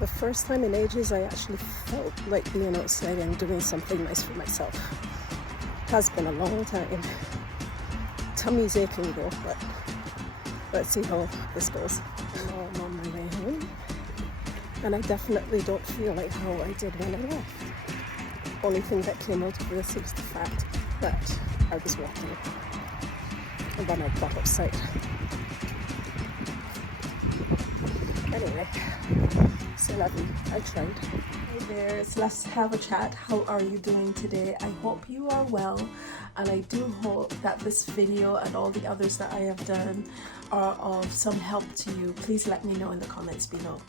The first time in ages I actually felt like being outside and doing something nice for myself. Has been a long time. Tummy's aching though, but let's see how this goes. I'm on my way home, and I definitely don't feel like how I did when I left. Only thing that came out of this was the fact that I was walking, and then I got outside. Anyway, c'est la vie. I tried. Hey there, let's have a chat. How are you doing today? I hope you are well, and I do hope that this video and all the others that I have done are of some help to you. Please let me know in the comments below.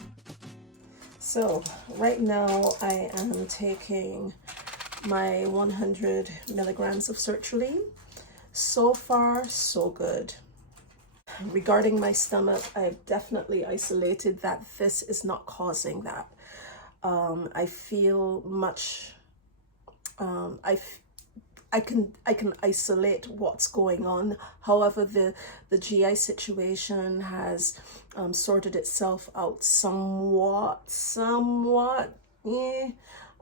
So right now I am taking my 100 milligrams of sertraline. So far, so good. Regarding my stomach, I've definitely isolated that this is not causing that. I feel much, I can isolate what's going on. However, the GI situation has sorted itself out somewhat,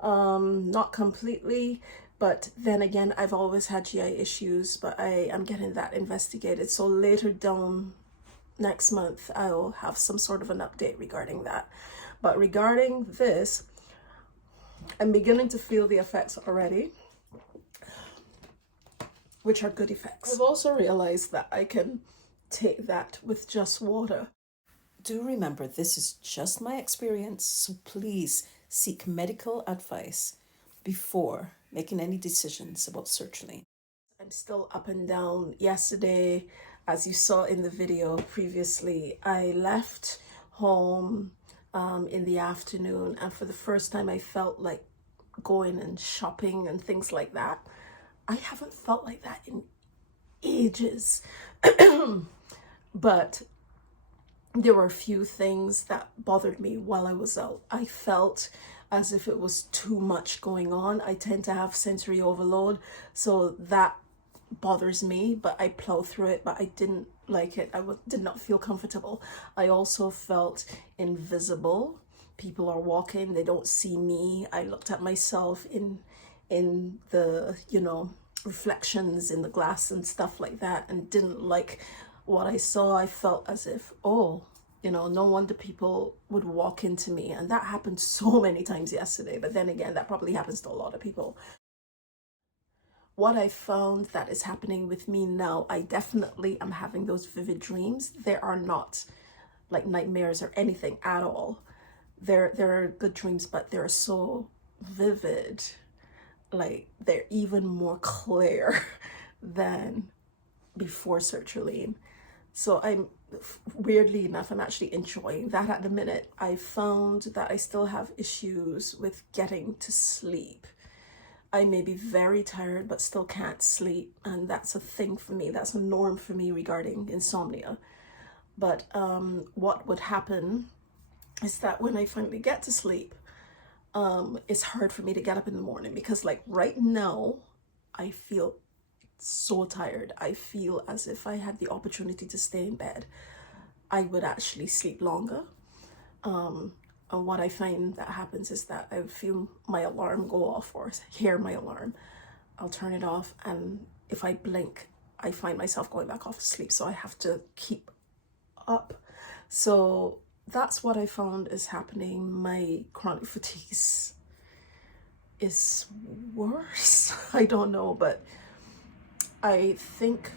not completely. But then again, I've always had GI issues, but I am getting that investigated. So later down next month, I'll have some sort of an update regarding that. But regarding this, I'm beginning to feel the effects already, which are good effects. I've also realized that I can take that with just water. Do remember, this is just my experience, so please seek medical advice before making any decisions about sertraline. I'm still up and down. Yesterday, as you saw in the video previously, I left home in the afternoon, and for the first time I felt like going and shopping and things like that. I haven't felt like that in ages. But there were a few things that bothered me while I was out. I felt as if it was too much going on. I tend to have sensory overload, so that bothers me, but I plow through it. But I didn't like it. Did not feel comfortable. I also felt invisible. People are walking, they don't see me. I looked at myself in the, reflections in the glass and stuff like that, and didn't like what I saw. I felt as if, no wonder people would walk into me. And that happened so many times yesterday. But then again, that probably happens to a lot of people. What I found that is happening with me now, I definitely am having those vivid dreams. They are not like nightmares or anything at all. They're good dreams, but they're so vivid. Like, they're even more clear than before sertraline. So weirdly enough, I'm actually enjoying that at the minute. I found that I still have issues with getting to sleep. I may be very tired, but still can't sleep. And that's a thing for me. That's a norm for me regarding insomnia. But what would happen is that when I finally get to sleep, it's hard for me to get up in the morning, because like right now, I feel so tired. I feel as if I had the opportunity to stay in bed, I would actually sleep longer. And what I find that happens is that I feel my alarm go off, or hear my alarm. I'll turn it off, and if I blink, I find myself going back off to sleep. So I have to keep up. So that's what I found is happening. My chronic fatigue is worse. I don't know, but I think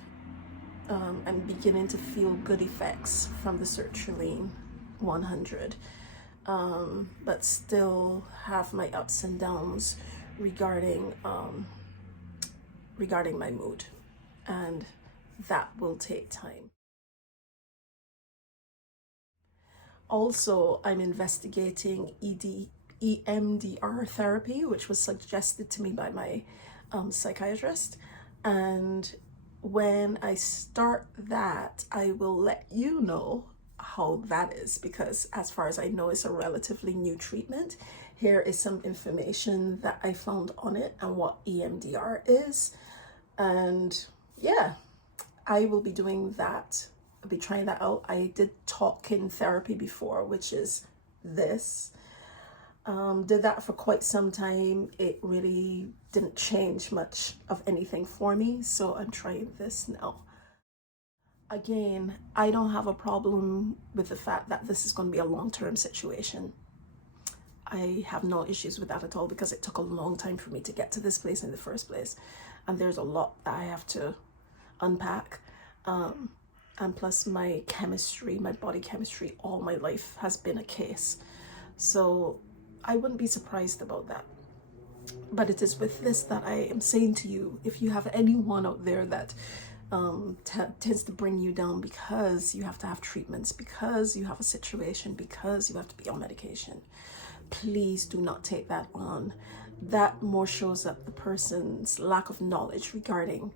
I'm beginning to feel good effects from the sertraline 100, but still have my ups and downs regarding my mood, and that will take time. Also, I'm investigating EMDR therapy, which was suggested to me by my psychiatrist. And when I start that, I will let you know how that is, because as far as I know, it's a relatively new treatment. Here is some information that I found on it and what EMDR is. And yeah, I will be doing that. I'll be trying that out. I did talking therapy before, which is this. Did that for quite some time. It really didn't change much of anything for me, so I'm trying this now. Again, I don't have a problem with the fact that this is going to be a long-term situation. I have no issues with that at all, because it took a long time for me to get to this place in the first place, and there's a lot that I have to unpack. And plus my chemistry, my body chemistry, all my life has been a case. So I wouldn't be surprised about that. But it is with this that I am saying to you, if you have anyone out there that tends to bring you down because you have to have treatments, because you have a situation, because you have to be on medication, please do not take that on. That more shows up the person's lack of knowledge regarding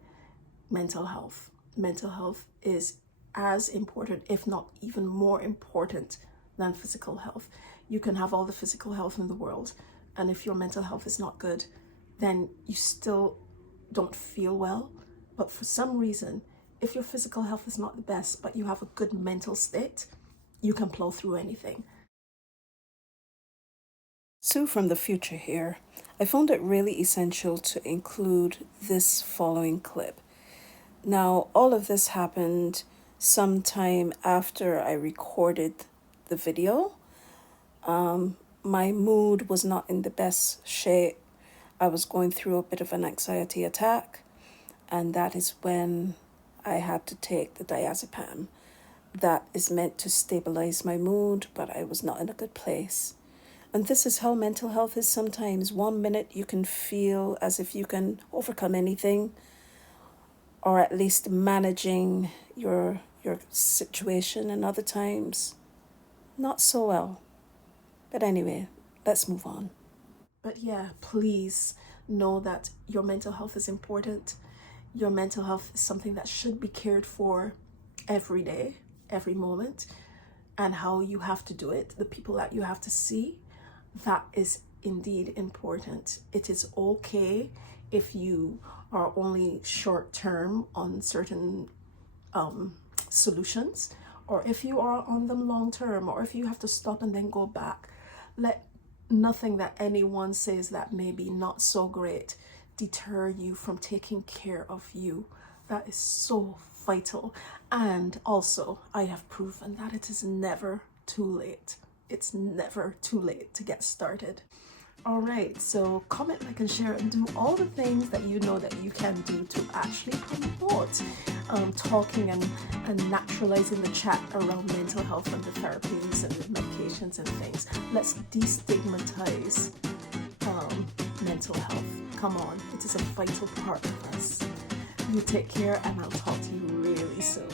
mental health. Mental health is as important, if not even more important, than physical health. You can have all the physical health in the world, and if your mental health is not good, then you still don't feel well. But for some reason, if your physical health is not the best, but you have a good mental state, you can plow through anything. Sue from the future here. I found it really essential to include this following clip. Now, all of this happened sometime after I recorded the video. My mood was not in the best shape. I was going through a bit of an anxiety attack, and that is when I had to take the diazepam. That is meant to stabilize my mood, but I was not in a good place. And this is how mental health is sometimes. 1 minute you can feel as if you can overcome anything, or at least managing your situation, and other times not so well. But anyway, let's move on. But yeah, please know that your mental health is important. Your mental health is something that should be cared for every day, every moment, and how you have to do it, the people that you have to see, that is indeed important. It is okay if you are only short term on certain solutions, or if you are on them long term, or if you have to stop and then go back. Let nothing that anyone says that may be not so great deter you from taking care of you. That is so vital. And also, I have proven that it is never too late. It's never too late to get started. All right, so comment, like, and share, and do all the things that you know that you can do to actually promote talking and naturalizing the chat around mental health and the therapies and the medications and things. Let's destigmatize mental health. Come on, it is a vital part of us. You take care, and I'll talk to you really soon.